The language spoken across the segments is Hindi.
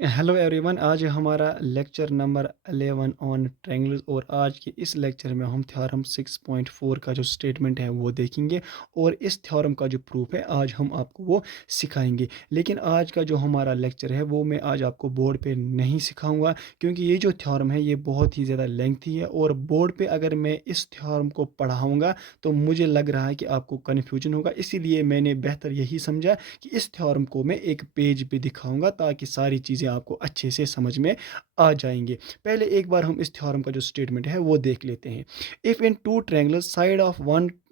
हेलो एवरीवन, आज हमारा लेक्चर नंबर 11 ऑन ट्रायंगल्स और आज के इस लेक्चर में हम थ्योरम 6.4 का जो स्टेटमेंट है वो देखेंगे और इस थ्योरम का जो प्रूफ है आज हम आपको वो सिखाएंगे। लेकिन आज का जो हमारा लेक्चर है वो मैं आज आपको बोर्ड पे नहीं सिखाऊंगा, क्योंकि ये जो थ्योरम है ये बहुत ही ज़्यादा लेंथी है और बोर्ड पे अगर मैं इस थ्योरम को पढ़ाऊँगा तो मुझे लग रहा है कि आपको कन्फ्यूजन होगा। इसीलिए मैंने बेहतर यही समझा कि इस थ्योरम को मैं एक पेज पे दिखाऊंगा ताकि सारी चीज़ें आपको अच्छे से समझ में आ जाएंगे। पहले एक बार हम इस थ्योरम का जो स्टेटमेंट है वो देख लेते हैं। If in two triangles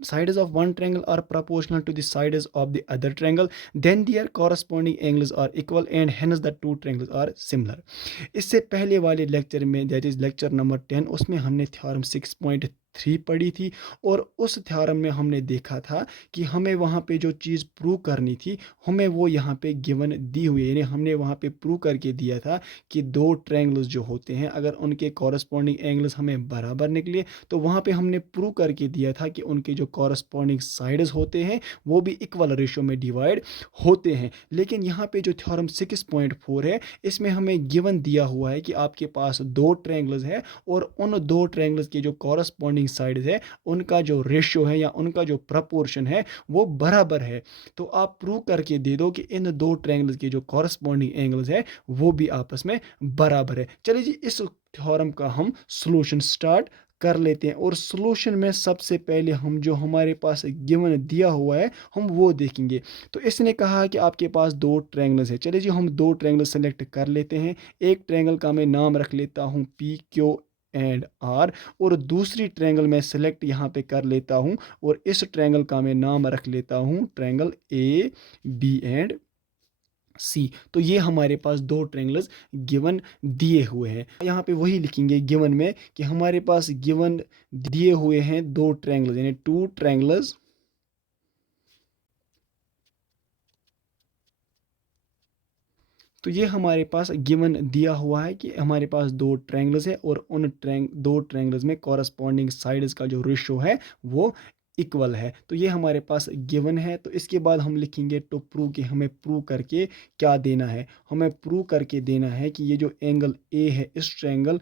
sides of one triangle are proportional to the sides of the other triangle, then their corresponding angles are equal and hence the two triangles are similar। इससे पहले वाले लेक्चर में, दैट इज लेक्चर नंबर 10, उसमें हमने थ्योरम 6.3 पढ़ी थी और उस थ्योरम में हमने देखा था कि हमें वहाँ पे जो चीज़ प्रूव करनी थी हमें वो यहाँ पे गिवन दी हुई है, यानी हमने वहाँ पे प्रूव करके दिया था कि दो ट्रायंगल्स जो होते हैं अगर उनके कॉरस्पॉन्डिंग एंगल्स हमें बराबर निकले तो वहाँ पे हमने प्रूव करके दिया था कि उनके जो कॉरस्पॉन्डिंग साइड्स होते हैं वो भी इक्वल रेशियो में डिवाइड होते हैं। लेकिन यहाँ पे जो थ्योरम 6.4 है इसमें हमें गिवन दिया हुआ है कि आपके पास दो ट्रायंगल्स है और उन दो ट्रायंगल्स के जो कॉरस्पॉन्डिंग साइड्स है उनका जो रेशियो है या उनका जो प्रपोर्शन है वो बराबर है। तो आप प्रूव करके दे दो कि इन दो ट्रायंगल्स के जो कॉरस्पॉन्डिंग एंगल्स है वो भी आपस में बराबर है। चलिए जी, इस थ्योरम का हम सॉल्यूशन स्टार्ट कर लेते हैं और सॉल्यूशन में सबसे पहले हम जो हमारे पास गिवन दिया हुआ है हम वो देखेंगे। तो इसने कहा कि आपके पास दो ट्रायंगल्स है। चलिए जी, हम दो ट्रायंगल सेलेक्ट कर लेते हैं। एक ट्रायंगल का मैं नाम रख लेता हूँ पी क्यू एंड आर और दूसरी ट्रायंगल मैं सेलेक्ट यहाँ पे कर लेता हूँ और इस ट्रायंगल का मैं नाम रख लेता हूँ ट्रायंगल ए बी एंड सी। तो ये हमारे पास दो ट्रायंगल्स गिवन दिए हुए हैं। यहाँ पे वही लिखेंगे गिवन में कि हमारे पास गिवन दिए हुए हैं दो ट्रायंगल्स यानी टू ट्रायंगल्स। तो ये हमारे पास गिवन दिया हुआ है कि हमारे पास दो ट्रायंगल्स है और उन दो ट्रायंगल्स में कॉरस्पॉन्डिंग साइड्स का जो रेशियो है वो इक्वल है। तो ये हमारे पास गिवन है। तो इसके बाद हम लिखेंगे टू प्रूव कि हमें प्रूव करके क्या देना है। हमें प्रूव करके देना है कि ये जो एंगल ए है इस triangle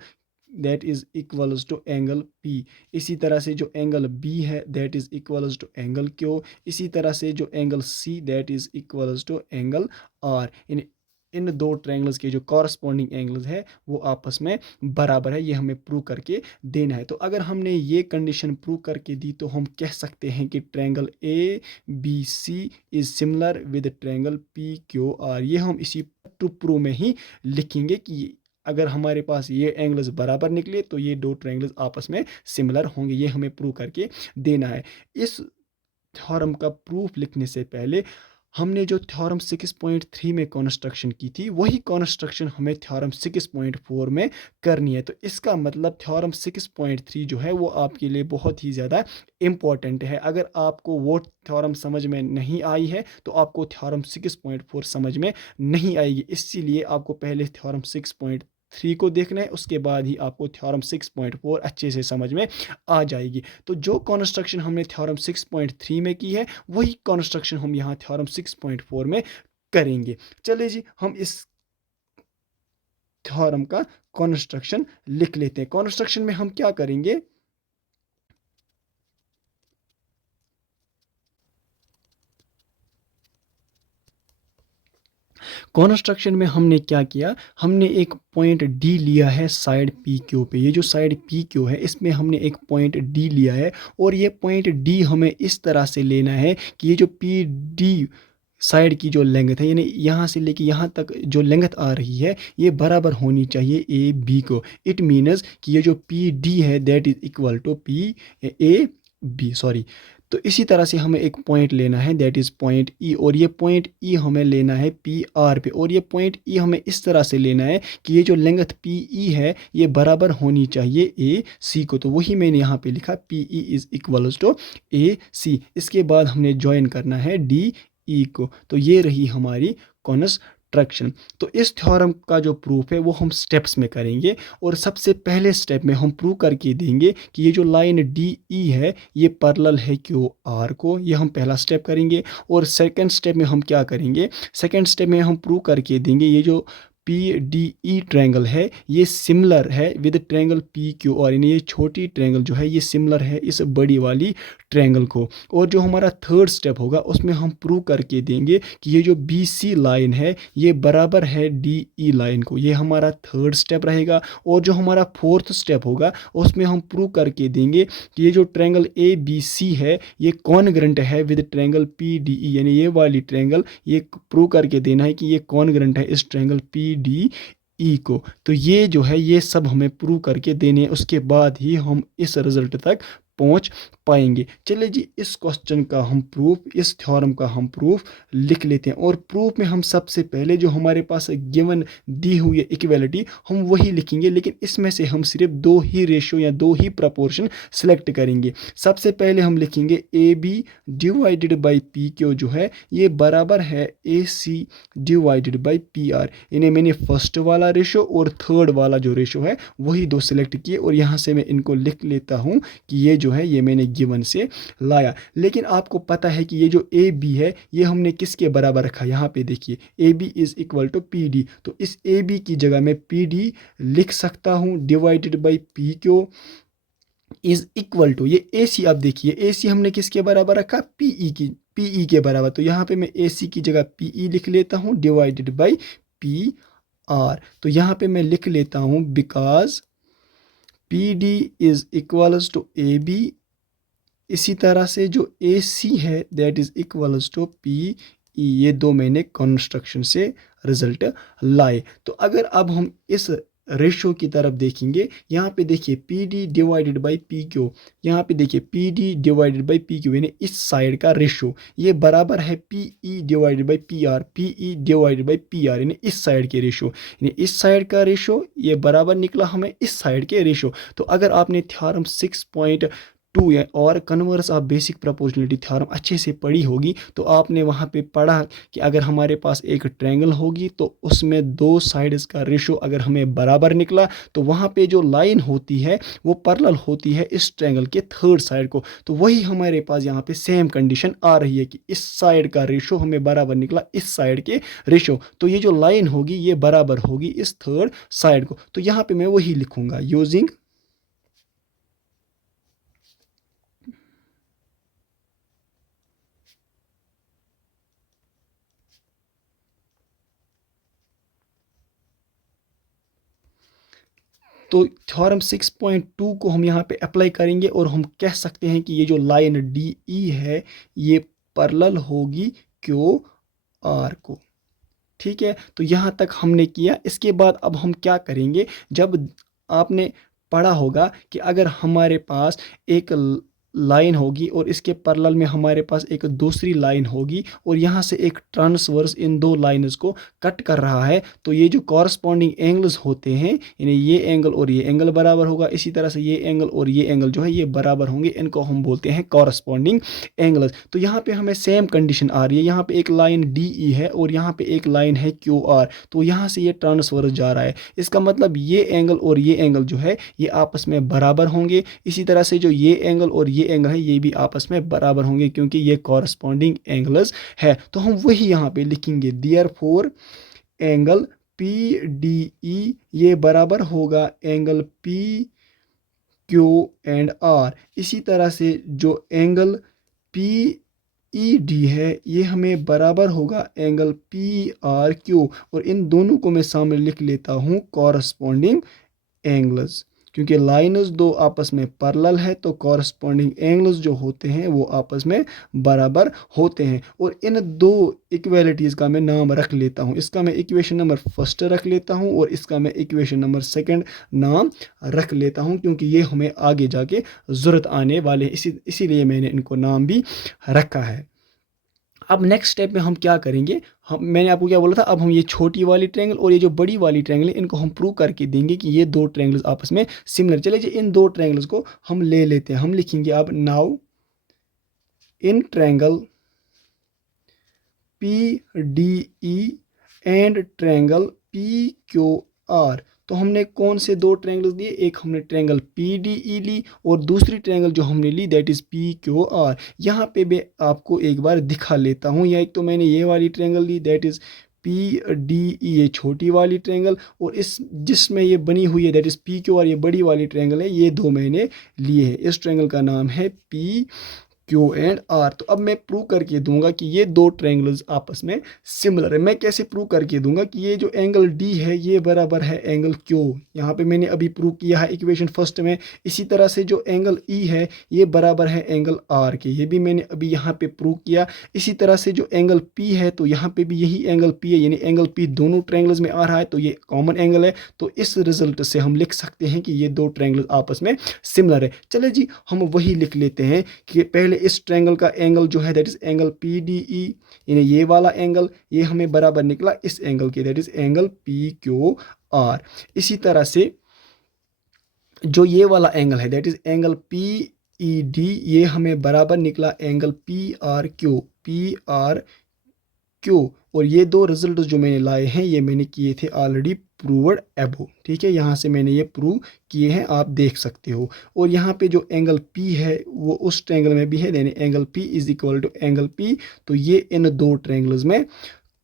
that is equals to angle P. इसी तरह से जो एंगल बी है that is equals to angle Q. इसी तरह से जो angle C that is equals to angle R. इन दो ट्रायंगल्स के जो कॉरस्पॉन्डिंग एंगल्स है वो आपस में बराबर है। ये हमें प्रूव करके देना है। तो अगर हमने ये कंडीशन प्रूव करके दी तो हम कह सकते हैं कि triangle A B C is similar with triangle P Q R. ये हम इसी टू प्रूव में ही लिखेंगे कि अगर हमारे पास ये एंगल्स बराबर निकले तो ये दो ट्रायंगल्स आपस में सिमिलर होंगे। ये हमें प्रूव करके देना है। इस थ्योरम का प्रूफ लिखने से पहले हमने जो थ्योरम 6.3 में कॉन्स्ट्रक्शन की थी वही कॉन्स्ट्रक्शन हमें थ्योरम 6.4 में करनी है। तो इसका मतलब थ्योरम 6.3 जो है वो आपके लिए बहुत ही ज़्यादा इम्पॉर्टेंट है। अगर आपको वो थ्योरम समझ में नहीं आई है तो आपको थ्योरम 6.4 समझ में नहीं आएगी। इसीलिए आपको पहले थ्योरम 6.3 को देखना है, उसके बाद ही आपको थ्योरम 6.4 अच्छे से समझ में आ जाएगी। तो जो कॉन्स्ट्रक्शन हमने थ्योरम 6.3 में की है वही कॉन्स्ट्रक्शन हम यहाँ थ्योरम 6.4 में करेंगे। चलिए जी, हम इस थ्योरम का कॉन्स्ट्रक्शन लिख लेते हैं। कॉन्स्ट्रक्शन में हम क्या करेंगे, कॉन्स्ट्रक्शन में हमने क्या किया, हमने एक पॉइंट डी लिया है साइड पी क्यू पे। ये जो साइड पी क्यू है इसमें हमने एक पॉइंट डी लिया है और ये पॉइंट डी हमें इस तरह से लेना है कि ये जो पी डी साइड की जो लेंथ है यानी यहाँ से लेके यहाँ तक जो लेंथ आ रही है ये बराबर होनी चाहिए ए बी को। इट मीन्स कि ये जो पी डी है that is equal to P A B, sorry. तो इसी तरह से हमें एक पॉइंट लेना है दैट इज पॉइंट ई और ये पॉइंट ई हमें लेना है पी आर पे और ये पॉइंट ई हमें इस तरह से लेना है कि ये जो लेंथ पी ई है ये बराबर होनी चाहिए ए सी को। तो वही मैंने यहाँ पे लिखा P E is equals to A C. इसके बाद हमने ज्वाइन करना है डी ई को। तो ये रही हमारी कॉन्स्ट्रक्शन। तो इस थ्योरम का जो प्रूफ है वो हम स्टेप्स में करेंगे और सबसे पहले स्टेप में हम प्रूव करके देंगे कि ये जो लाइन डी ई है ये पैरेलल है क्यू आर को। ये हम पहला स्टेप करेंगे और सेकंड स्टेप में हम क्या करेंगे, सेकंड स्टेप में हम प्रूव करके देंगे ये जो PDE ट्रायंगल है ये सिमिलर है विद ट्रायंगल PQR, यानी ये छोटी ट्रायंगल जो है ये सिमिलर है इस बड़ी वाली ट्रायंगल को। और जो हमारा थर्ड स्टेप होगा उसमें हम प्रूव करके देंगे कि ये जो BC लाइन है ये बराबर है DE लाइन को, ये हमारा थर्ड स्टेप रहेगा। और जो हमारा फोर्थ स्टेप होगा उसमें हम प्रूव करके देंगे कि ये जो ट्रायंगल ABC है ये कॉन्ग्रुएंट है विद ट्रायंगल PDE, यानी ये वाली ट्रायंगल ये प्रूव करके देना है कि ये कॉन्ग्रुएंट है इस ट्रायंगल PDE को। तो ये जो है ये सब हमें प्रूव करके देने हैं, उसके बाद ही हम इस रिजल्ट तक पहुंच पाएंगे। चलिए जी इस क्वेश्चन का हम प्रूफ, इस थ्योरम का हम प्रूफ लिख लेते हैं। और प्रूफ में हम सबसे पहले जो हमारे पास गिवन दी हुई है इक्वलिटी हम वही लिखेंगे, लेकिन इसमें से हम सिर्फ दो ही रेशियो या दो ही प्रपोर्शन सिलेक्ट करेंगे। सबसे पहले हम लिखेंगे AB डिवाइडेड बाई PQ जो है ये बराबर है AC डिवाइडेड बाई PR, इन्हें मैंने फर्स्ट वाला रेशियो और थर्ड वाला जो रेशियो है वही दो सिलेक्ट किए और यहाँ से मैं इनको लिख लेता हूँ कि ये जो है ये मैंने गिवन से लाया। लेकिन आपको पता है कि ये जो AB है ये हमने किसके बराबर रखा, यहाँ पे देखिए AB is equal to PD, तो इस AB की जगह मैं PD लिख सकता हूँ divided by PQ is equal to ये AC। अब देखिए AC हमने किसके बराबर रखा, PE के बराबर, तो यहाँ पे मैं AC की जगह PE लिख लेता हूँ डिवाइडेड बाई PR। तो यहाँ पे मैं लिख लेता हूँ because PD is equals to AB, इसी तरह से जो AC है that is equals to PE, ये दो मैंने कंस्ट्रक्शन से रिजल्ट लाए। तो अगर अब हम इस रेशो की तरफ देखेंगे, यहाँ पे देखिए PD डिवाइडेड बाई PQ, यहाँ पे देखिए PD डिवाइडेड बाई PQ यानी इस साइड का रेशो ये बराबर है PE divided by PR, PE divided by PR यानी इस साइड के रेशो, यानी इस साइड का रेशो ये बराबर निकला हमें इस साइड के रेशो। तो अगर आपने थ्योरम 6.2 और converse of basic proportionality theorem अच्छे से पढ़ी होगी तो आपने वहाँ पे पढ़ा कि अगर हमारे पास एक ट्रायंगल होगी तो उसमें दो साइड्स का रेशो अगर हमें बराबर निकला तो वहाँ पे जो लाइन होती है वो पैरेलल होती है इस ट्रायंगल के थर्ड साइड को। तो वही हमारे पास यहाँ पे सेम कंडीशन आ रही है कि इस साइड का रेशो हमें बराबर निकला इस साइड के रेशो, तो ये जो लाइन होगी ये बराबर होगी इस थर्ड साइड को। तो यहाँ पे मैं वही लिखूंगा यूजिंग तो थ्योरम 6.2 को हम यहाँ पे अप्लाई करेंगे और हम कह सकते हैं कि ये जो लाइन DE है ये पैरेलल होगी QR को। ठीक है, तो यहाँ तक हमने किया। इसके बाद अब हम क्या करेंगे, जब आपने पढ़ा होगा कि अगर हमारे पास एक लाइन होगी और इसके पैरेलल में हमारे पास एक दूसरी लाइन होगी और यहाँ से एक ट्रांसवर्स इन दो लाइन्स को कट कर रहा है, तो ये जो कॉरस्पॉन्डिंग एंगल्स होते हैं यानी ये एंगल और ये एंगल बराबर होगा, इसी तरह से ये एंगल और ये एंगल जो है ये बराबर होंगे, इनको हम बोलते हैं कॉरस्पॉन्डिंग एंगल्स। तो यहाँ पे हमें सेम कंडीशन आ रही है, यहाँ पे एक लाइन DE है और यहाँ पे एक लाइन है QR, तो यहाँ से ये ट्रांसवर्स जा रहा है, इसका मतलब ये एंगल और ये एंगल जो है ये आपस में बराबर होंगे। इसी तरह से जो ये एंगल और ये एंगल है ये भी आपस में बराबर होंगे क्योंकि ये कॉरस्पॉन्डिंग एंगल्स है। तो हम वही यहाँ पे लिखेंगे देयरफॉर एंगल PDE ये बराबर होगा एंगल PQ एंड R। इसी तरह से जो एंगल PED है ये हमें बराबर होगा एंगल PRQ, और इन दोनों को मैं सामने लिख लेता हूँ कॉरस्पॉन्डिंग एंगल्स, क्योंकि लाइन्स दो आपस में पैरेलल है तो कॉरस्पॉन्डिंग एंगल्स जो होते हैं वो आपस में बराबर होते हैं। और इन दो इक्वेलिटीज़ का मैं नाम रख लेता हूँ, इसका मैं इक्वेशन नंबर फर्स्ट रख लेता हूँ और इसका मैं इक्वेशन नंबर सेकंड नाम रख लेता हूँ, क्योंकि ये हमें आगे जाके ज़रूरत आने वाले हैं, इसीलिए मैंने इनको नाम भी रखा है। अब नेक्स्ट स्टेप में हम क्या करेंगे, मैंने आपको क्या बोला था, अब हम ये छोटी वाली ट्रायंगल और ये जो बड़ी वाली ट्रायंगल है इनको हम प्रूव करके देंगे कि ये दो ट्रायंगल्स आपस में सिमिलर। चलिए जी इन दो ट्रायंगल्स को हम ले लेते हैं, हम लिखेंगे अब now in triangle PDE and triangle PQR। तो हमने कौन से दो ट्रायंगल्स दिए, एक हमने ट्रायंगल PDE ली और दूसरी ट्रायंगल जो हमने ली दैट इज PQR। यहाँ पे मैं आपको एक बार दिखा लेता हूँ, या एक तो मैंने ये वाली ट्रायंगल ली दैट इज PDE ये छोटी वाली ट्रायंगल, और इस जिसमें ये बनी हुई है दैट इज़ PQR ये बड़ी वाली ट्रायंगल है, ये दो मैंने लिए हैं। इस ट्रायंगल का नाम है PQR। तो अब मैं प्रूव करके दूंगा कि ये दो ट्रायंगल्स आपस में सिमिलर है। मैं कैसे प्रूव करके दूंगा कि ये जो एंगल D है ये बराबर है एंगल Q। यहाँ पे मैंने अभी प्रूव किया है इक्वेशन फर्स्ट में। इसी तरह से जो एंगल E है ये बराबर है एंगल R के, ये भी मैंने अभी यहाँ पे प्रूव किया। इसी तरह से जो एंगल P है तो यहाँ पे भी यही एंगल P है, यानी एंगल P दोनों ट्रायंगल्स में आ रहा है तो ये कॉमन एंगल है। तो इस रिजल्ट से हम लिख सकते हैं कि ये दो ट्रायंगल्स आपस में सिमिलर है। चले जी हम वही लिख लेते हैं कि पहले इस ट्रायंगल का एंगल जो है दैट इज एंगल PDE, यानी ये वाला एंगल ये हमें बराबर निकला इस एंगल के, दैट इज एंगल PQR। इसी तरह से जो ये वाला एंगल है दैट इज एंगल PED, ये हमें बराबर निकला एंगल PRQ। और ये दो रिजल्ट जो मैंने लाए हैं ये मैंने किए थे ऑलरेडी प्रूव्ड अबो, ठीक है, यहाँ से मैंने ये प्रूव किए हैं, आप देख सकते हो। और यहाँ पे जो एंगल P है वो उस ट्रायंगल में भी है, यानी angle P is equal to angle P, तो ये इन दो ट्रायंगल्स में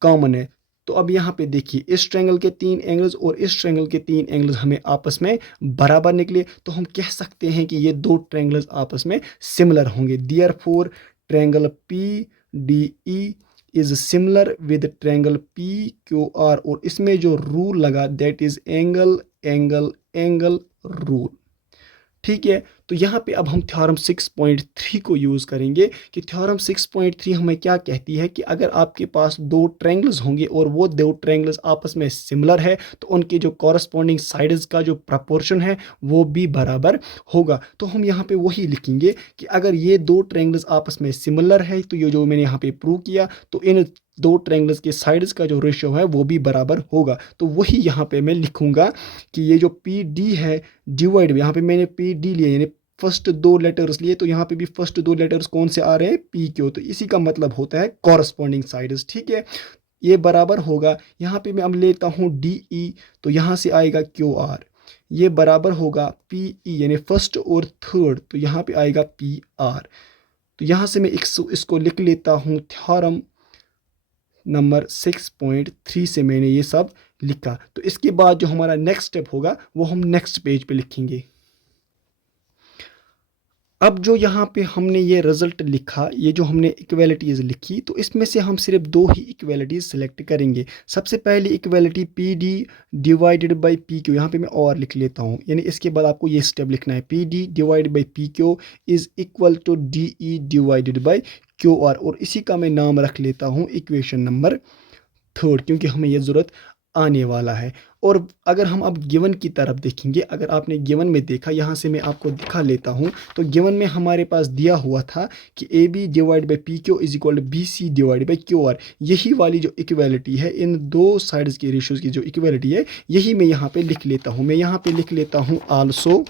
कॉमन है। तो अब यहाँ पे देखिए इस ट्रायंगल के तीन एंगल्स और इस ट्रायंगल के तीन एंगल्स हमें आपस में बराबर निकले, तो हम कह सकते हैं कि ये दो ट्रायंगल्स आपस में सिमिलर होंगे। Therefore triangle PDE is similar with triangle PQR, और इसमें जो रूल लगा that is angle angle angle rule, ठीक है। तो यहाँ पे अब हम थ्योरम 6.3 को यूज़ करेंगे कि थ्योरम 6.3 हमें क्या कहती है कि अगर आपके पास दो ट्रायंगल्स होंगे और वो दो ट्रायंगल्स आपस में सिमिलर है तो उनके जो कॉरस्पॉन्डिंग साइड्स का जो प्रपोर्शन है वो भी बराबर होगा। तो हम यहाँ पे वही लिखेंगे कि अगर ये दो ट्रायंगल्स आपस में सिमिलर है तो ये जो मैंने यहाँ पे प्रूव किया तो इन दो ट्रायंगल्स के साइड्स का जो रेशियो है वो भी बराबर होगा। तो वही यहाँ पे मैं लिखूंगा कि ये जो PD है डिवाइड, यहाँ पे मैंने PD लिया यानी फर्स्ट दो लेटर्स लिए, तो यहाँ पे भी फर्स्ट दो लेटर्स कौन से आ रहे हैं PQ, तो इसी का मतलब होता है कॉरस्पॉन्डिंग साइड्स, ठीक है। ये बराबर होगा, यहाँ पे मैं अब लेता हूँ DE, तो यहाँ से आएगा QR, ये बराबर होगा PE यानी फर्स्ट और थर्ड, तो यहाँ पे आएगा PR। तो यहाँ से मैं इसको लिख लेता हूँ थ्योरम नंबर 6.3 से मैंने ये सब लिखा। तो इसके बाद जो हमारा नेक्स्ट स्टेप होगा वो हम नेक्स्ट पेज पे लिखेंगे। अब जो यहाँ पे हमने ये रिजल्ट लिखा, ये जो हमने इक्वेलिटीज़ लिखी, तो इसमें से हम सिर्फ दो ही इक्वेलिटीज़ सेलेक्ट करेंगे। सबसे पहली equality PD divided by PQ, यहाँ पे मैं और लिख लेता हूँ, यानी इसके बाद आपको ये स्टेप लिखना है PD divided by PQ is equal to DE divided by QR, और इसी का मैं नाम रख लेता हूँ इक्वेशन नंबर थर्ड, क्योंकि हमें ये ज़रूरत आने वाला है। और अगर हम अब गिवन की तरफ देखेंगे, अगर आपने गिवन में देखा, यहाँ से मैं आपको दिखा लेता हूँ, तो गिवन में हमारे पास दिया हुआ था कि AB divide by PQ is equal to BC divide by QR। यही वाली जो इक्वेलिटी है, इन दो साइड्स के रेशियोज की जो इक्वेलिटी है, यही मैं यहाँ पे लिख लेता हूँ। मैं यहाँ पे लिख लेता हूँ also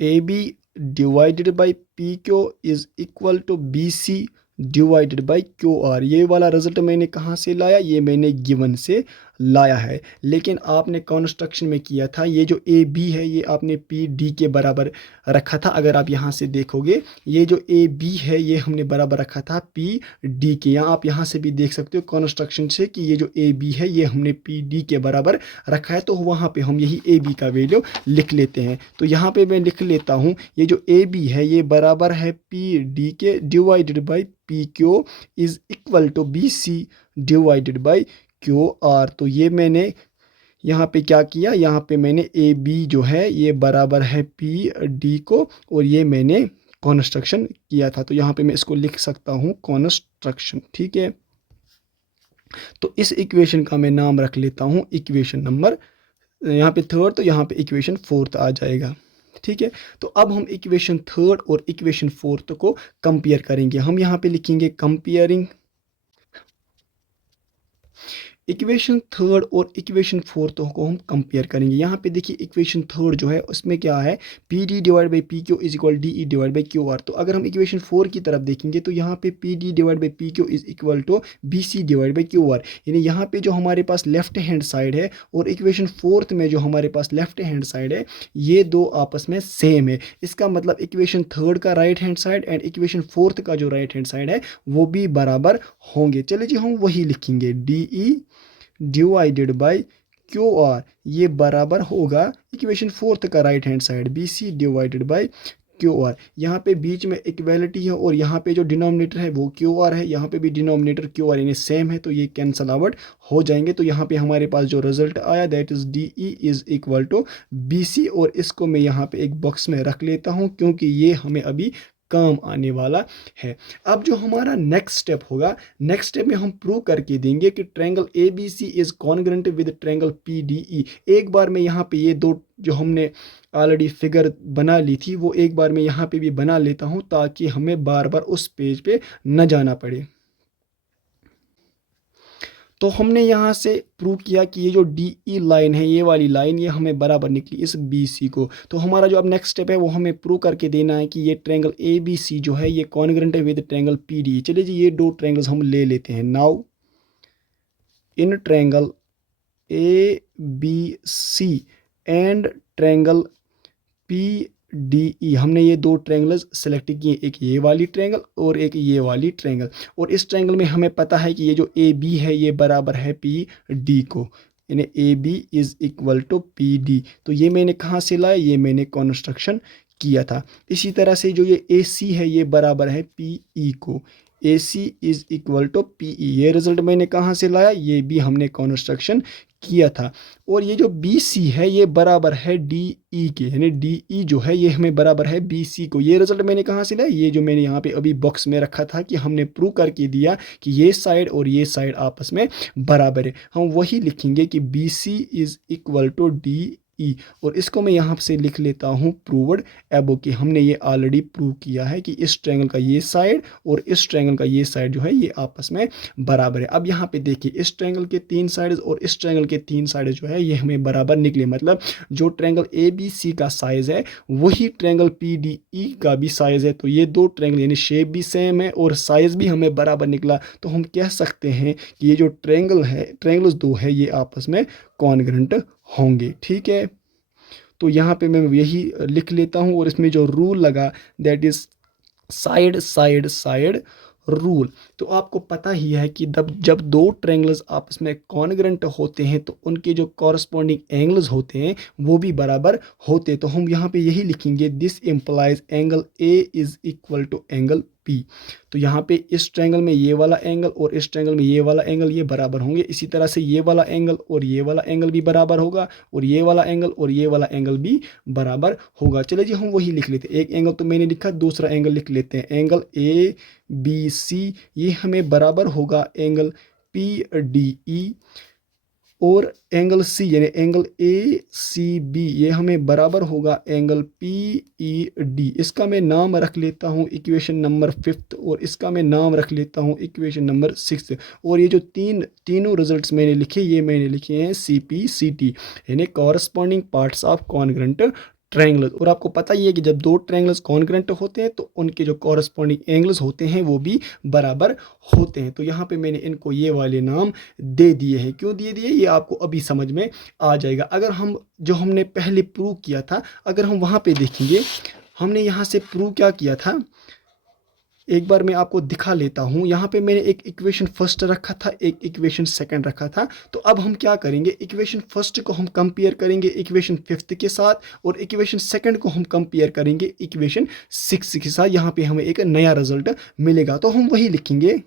AB divided by PQ is equal to BC divided by QR। ये वाला रिजल्ट मैंने कहाँ से लाया, ये मैंने गिवन से लाया है, लेकिन आपने कंस्ट्रक्शन में किया था ये जो AB है ये आपने PD के बराबर रखा था। अगर आप यहाँ से देखोगे ये जो AB है ये हमने बराबर रखा था PD के, यहाँ आप यहाँ से भी देख सकते हो कंस्ट्रक्शन से कि ये जो AB है ये हमने PD के बराबर रखा है, तो वहाँ पे हम यही AB का वैल्यू लिख लेते हैं। तो यहाँ पे मैं लिख लेता हूँ ये जो AB है ये बराबर है PD के divided by PQ is equal to BC divided by QR। तो ये मैंने यहाँ पे क्या किया, यहाँ पे मैंने AB जो है ये बराबर है PD को, और ये मैंने कॉन्स्ट्रक्शन किया था, तो यहाँ पे मैं इसको लिख सकता हूँ कॉन्स्ट्रक्शन, ठीक है। तो इस इक्वेशन का मैं नाम रख लेता हूँ इक्वेशन नंबर यहाँ पे थर्ड, तो यहाँ पे इक्वेशन फोर्थ आ जाएगा, ठीक है। तो अब हम इक्वेशन थर्ड और इक्वेशन फोर्थ को कंपेयर करेंगे। हम यहाँ पे लिखेंगे कंपेयरिंग इक्वेशन थर्ड और इक्वेशन फोर्थ को हम कंपेयर करेंगे। यहाँ पे देखिए इक्वेशन थर्ड जो है उसमें क्या है, P D divide by P Q is equal D E divide by Q R. तो अगर हम इक्वेशन फोर की तरफ देखेंगे तो यहाँ पे P D divide by P Q is equal to B C divide by Q R, यानी यहाँ पे जो हमारे पास लेफ्ट हैंड साइड है और इक्वेशन फोर्थ में जो हमारे पास लेफ्ट हैंड साइड है, ये दो आपस में सेम है। इसका मतलब इक्वेशन थर्ड का right hand side and equation fourth का जो राइट हैंड साइड है वो भी बराबर होंगे। चलिए जी हम वही लिखेंगे, D E divided by Q R, ये बराबर होगा इक्वेशन फोर्थ का right hand side B C divided by Q R. यहाँ पे बीच में इक्वेलिटी है और यहाँ पे जो डिनोमिनेटर है वो क्यू आर है, यहाँ पे भी डिनोमिनेटर क्यू आर यानी सेम है, तो ये कैंसल आउट हो जाएंगे। तो यहाँ पे हमारे पास जो रिजल्ट आया that is D E is equal to B C, और इसको मैं यहाँ पे एक बॉक्स में रख लेता हूँ क्योंकि ये हमें अभी काम आने वाला है। अब जो हमारा नेक्स्ट स्टेप होगा, नेक्स्ट स्टेप में हम प्रूव करके देंगे कि triangle A B C is congruent with triangle P D E. एक बार में यहाँ पे ये दो जो हमने ऑलरेडी फिगर बना ली थी वो एक बार में यहाँ पे भी बना लेता हूँ ताकि हमें बार बार उस पेज पे न जाना पड़े। तो हमने यहाँ से प्रूव किया कि ये जो डी ई लाइन है, ये वाली लाइन, ये हमें बराबर निकली इस बी सी को। तो हमारा जो अब नेक्स्ट स्टेप है वो हमें प्रूव करके देना है कि ये ट्रायंगल ए बी सी जो है ये कॉन्ग्रुएंट है with triangle P D E. चलिए जी ये दो ट्रायंगल्स हम ले लेते हैं। Now in triangle A B C and triangle P D E, हमने ये दो ट्रायंगल्स सेलेक्ट किए, एक ये वाली ट्रायंगल और एक ये वाली ट्रायंगल। और इस ट्रायंगल में हमें पता है कि ये जो ए बी है ये बराबर है पी डी को, यानी A B is equal to P D. तो ये मैंने कहाँ से लाया, ये मैंने कंस्ट्रक्शन किया था। इसी तरह से जो ये ए सी है ये बराबर है पी ई को, A C is equal to P E. ये रिजल्ट मैंने कहाँ से लाया, ये भी हमने कंस्ट्रक्शन किया था। और ये जो बी सी है ये बराबर है डी ई के, यानी डी ई जो है ये हमें बराबर है बी सी को। ये रिजल्ट मैंने कहाँ से लाया, ये जो मैंने यहाँ पे अभी बॉक्स में रखा था कि हमने प्रूव करके दिया कि ये साइड और ये साइड आपस में बराबर है। हम वही लिखेंगे कि B C is equal to D E, और इसको मैं यहाँ से लिख लेता हूँ प्रूव्ड एबो, कि हमने ये ऑलरेडी प्रूव किया है कि इस ट्रायंगल का ये साइड और इस ट्रायंगल का ये साइड जो है ये आपस में बराबर है। अब यहाँ पे देखिए इस ट्रायंगल के तीन साइड्स और इस ट्रायंगल के तीन साइड्स जो है ये हमें बराबर निकले, मतलब जो ट्रायंगल ए बी सी का साइज है वही ट्रायंगल पी डी ई का भी साइज है। तो ये दो ट्रायंगल यानी शेप भी सेम है और साइज भी हमें बराबर निकला। तो हम कह सकते हैं कि ये जो ट्रायंगल है, ट्रायंगल्स दो है, ये आपस में कॉन्ग्रुएंट होंगे। ठीक है, तो यहाँ पे मैं यही लिख लेता हूँ और इसमें जो रूल लगा that is side side side rule. तो आपको पता ही है कि जब दो ट्रायंगल्स आपस में कॉन्ग्रुएंट होते हैं तो उनके जो कॉरस्पॉन्डिंग एंगल्स होते हैं वो भी बराबर होते हैं। तो हम यहाँ पे यही लिखेंगे, this implies angle A is equal to angle P. तो यहाँ पे इस ट्रायंगल में ये वाला एंगल और इस ट्रायंगल में ये वाला एंगल ये बराबर होंगे। इसी तरह से ये वाला एंगल और ये वाला एंगल भी बराबर होगा और ये वाला एंगल और ये वाला एंगल भी बराबर होगा। चलिए जी हम वही लिख लेते हैं। एक एंगल तो मैंने लिखा, दूसरा एंगल लिख लेते हैं। एंगल ए बी सी ये हमें बराबर होगा एंगल पी डी ई, और एंगल सी यानी एंगल ए सी बी ये हमें बराबर होगा एंगल पी ई डी। इसका मैं नाम रख लेता हूँ इक्वेशन नंबर 5 और इसका मैं नाम रख लेता हूँ इक्वेशन नंबर 6। और ये जो तीनों रिजल्ट्स मैंने लिखे ये मैंने लिखे हैं सी पी सी टी, यानी corresponding parts of congruent triangles. और आपको पता ही है कि जब दो ट्रायंगल्स कॉन्ग्रुएंट होते हैं तो उनके जो कॉरस्पॉन्डिंग एंगल्स होते हैं वो भी बराबर होते हैं। तो यहाँ पे मैंने इनको ये वाले नाम दे दिए हैं। क्यों दिए दिए ये आपको अभी समझ में आ जाएगा। अगर हम जो हमने पहले प्रूव किया था, अगर हम वहाँ पे देखेंगे, हमने यहाँ से प्रूव क्या किया था, एक बार मैं आपको दिखा लेता हूँ। यहाँ पे मैंने एक इक्वेशन फर्स्ट रखा था, एक इक्वेशन सेकंड रखा था। तो अब हम क्या करेंगे, इक्वेशन फर्स्ट को हम कंपेयर करेंगे इक्वेशन 5 के साथ और इक्वेशन सेकंड को हम कंपेयर करेंगे इक्वेशन 6 के साथ। यहाँ पे हमें एक नया रिजल्ट मिलेगा। तो हम वही लिखेंगे।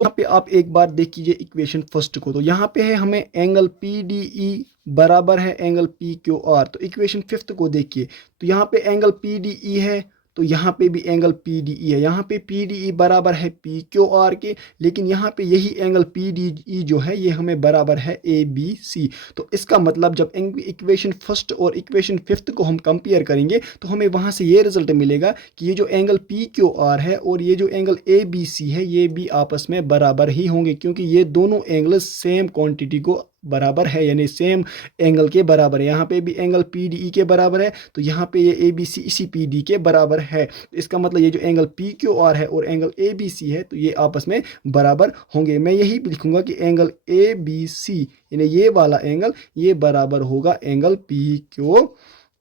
यहाँ पे आप एक बार देख लीजिए इक्वेशन फर्स्ट को। तो यहाँ पे है हमें एंगल पी डी ई बराबर है एंगल पी क्यू आर। तो इक्वेशन 5 को देखिए, तो यहाँ पे एंगल पी डी ई है तो यहाँ पे भी एंगल पी डी ई है, यहाँ पे पी डी ई बराबर है पी क्यू आर के, लेकिन यहाँ पे यही एंगल पी डी ई जो है ये हमें बराबर है ए बी सी। तो इसका मतलब जब इक्वेशन फर्स्ट और इक्वेशन फिफ्थ को हम कंपेयर करेंगे तो हमें वहाँ से ये रिजल्ट मिलेगा कि ये जो एंगल पी क्यू आर है और ये जो एंगल ए बी सी है ये भी आपस में बराबर ही होंगे, क्योंकि ये दोनों एंगल सेम क्वांटिटी को बराबर है, यानी सेम एंगल के बराबर है। यहाँ पे भी एंगल पी डी ई के बराबर है, तो यहाँ पे ये ए बी सी इसी पी डी के बराबर है। तो इसका मतलब ये जो एंगल पी क्यू आर है और एंगल ए बी सी है तो ये आपस में बराबर होंगे। मैं यही लिखूंगा कि एंगल ए बी सी यानी ये वाला एंगल ये बराबर होगा angle P Q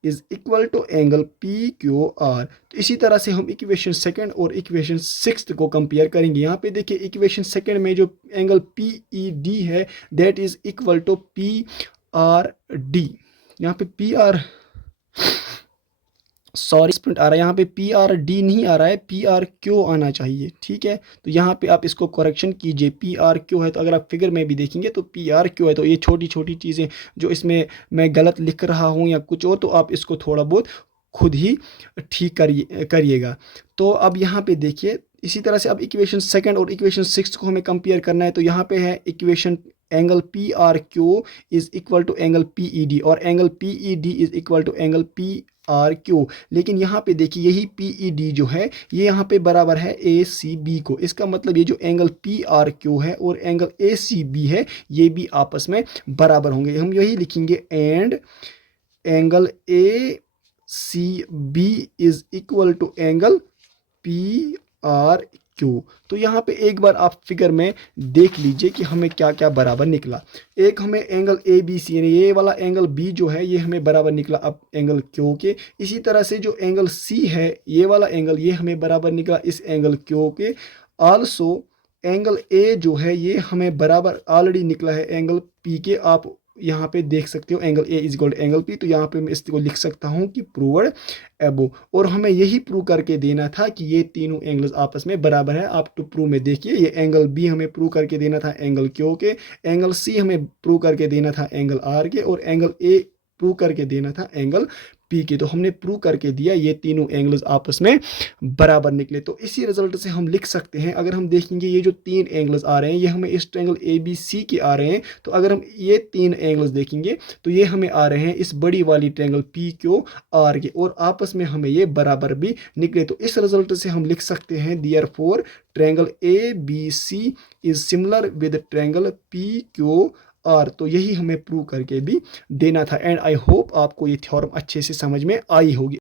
is equal to angle P Q R. तो इसी तरह से हम इक्वेशन सेकंड और इक्वेशन सिक्स्थ को कंपेयर करेंगे। यहाँ पे देखिए इक्वेशन सेकंड में जो एंगल पी ई डी है that is equal to P R D. यहाँ पे पी आर सॉरी प्रिंट आ रहा है, यहाँ पे पी आर डी नहीं आ रहा है, पी आर क्यू आना चाहिए, ठीक है। तो यहाँ पे आप इसको करेक्शन कीजिए, पी आर क्यू है, तो अगर आप फिगर में भी देखेंगे तो पी आर क्यू है। तो ये छोटी छोटी चीज़ें जो इसमें मैं गलत लिख रहा हूँ या कुछ और, तो आप इसको थोड़ा बहुत खुद ही ठीक करिएगा। तो अब यहाँ पे देखिए इसी तरह से अब इक्वेशन सेकंड और इक्वेशन सिक्स को हमें कंपेयर करना है। तो यहाँ पे है equation angle P R Q is equal to angle P E D और angle P E D is equal to angle P R Q. लेकिन यहाँ पे देखिए यही पी ई डी जो है ये यहाँ पे बराबर है ए सी बी को। इसका मतलब ये जो एंगल पी आर क्यू है और एंगल ए सी बी है ये भी आपस में बराबर होंगे। हम यही लिखेंगे and angle A C B is equal to angle P R Q. तो यहाँ पे एक बार आप फिगर में देख लीजिए कि हमें क्या क्या बराबर निकला। एक हमें एंगल ए बी सी यानी ये वाला एंगल बी जो है ये हमें बराबर निकला अब एंगल क्यू के। इसी तरह से जो एंगल सी है ये वाला एंगल ये हमें बराबर निकला इस एंगल क्यू के। आल्सो एंगल ए जो है ये हमें बराबर ऑलरेडी निकला है एंगल पी के। आप यहाँ पे देख सकते हो angle A is equal to angle P. तो यहाँ पे मैं इसको लिख सकता हूँ कि प्रूव्ड एबो। और हमें यही प्रूव करके देना था कि ये तीनों एंगल्स आपस में बराबर है। आप टू प्रूव में देखिए ये एंगल बी हमें प्रूव करके देना था एंगल क्यू के, एंगल सी हमें प्रूव करके देना था एंगल आर के, और एंगल ए प्रूव करके देना था एंगल पी के। तो हमने प्रूव करके दिया ये तीनों एंगल्स आपस में बराबर निकले। तो इसी रिजल्ट से हम लिख सकते हैं, अगर हम देखेंगे ये जो तीन एंगल्स आ रहे हैं ये हमें इस ट्रायंगल ए बी सी के आ रहे हैं। तो अगर हम ये तीन एंगल्स देखेंगे तो ये हमें आ रहे हैं इस बड़ी वाली ट्रायंगल पी क्यू आर के, और आपस में हमें ये बराबर भी निकले। तो इस रिजल्ट से हम लिख सकते हैं therefore triangle A B C is similar with triangle P Q R. तो यही हमें प्रूव करके भी देना था। एंड आई होप आपको ये थ्योरम अच्छे से समझ में आई होगी।